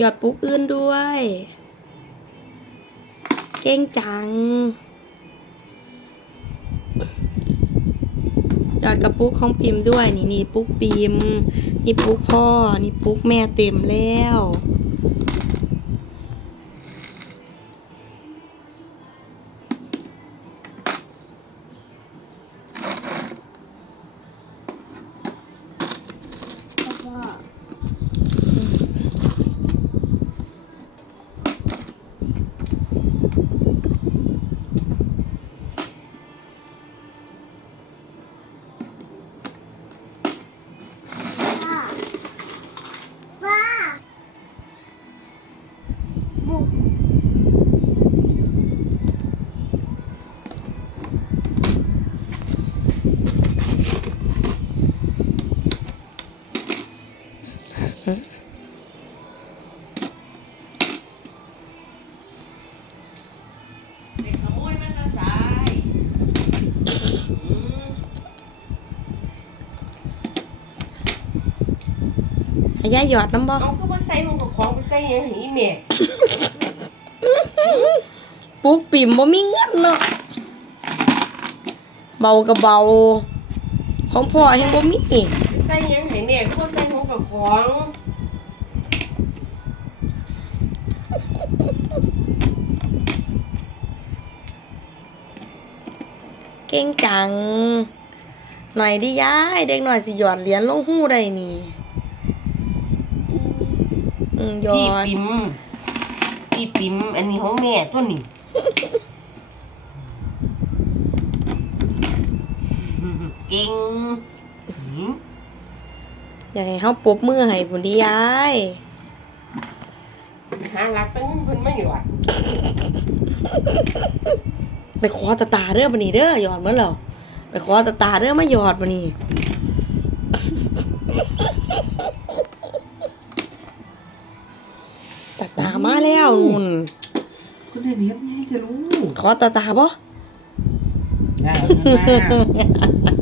หยอดปุ๊กอื่นด้วย เก่งจัง หยอดกระปุกของปิมด้วย นี่นี่ปุ๊กปิม นี่ปุ๊กพ่อ นี่ปุ๊กแม่เต็มแล้วแล้ ยมันจะสายอืมให้ย่าหยอดน้ำบ่เอาก็มาใส่ลงกับของไปใส่หยังให้อีแม่ปุ๊กปิ่มบ่มีเงินเนาะเบากับเบา ของพ่อยังบ่มีไป ใส่หยังให้แม่ก็ใส่ลงกับของเก่งจัง หน่อยดิยาย เด็กหน่อยสิหยอดเหรียญลงหู้ได้นี่อืมหยอพี่ดปิ่มพี่ปิ่มอันนี้ของแม่ตัวนี้เก่งหืม อยากให้เฮาปรบมือให้พุ่นดิยายหาหลักตั้งเพิ่นมาหยอดไปขอตาตาเด้อบัดนี้เด้อหยอดเหมือนแล้วไปขอตาตาเด้อมาหยอดบัดนี้ตาตามาแล้วนุ่นคุณได้เลี้ยงไงจะรู้ขอตาตาบ่ได้เอามา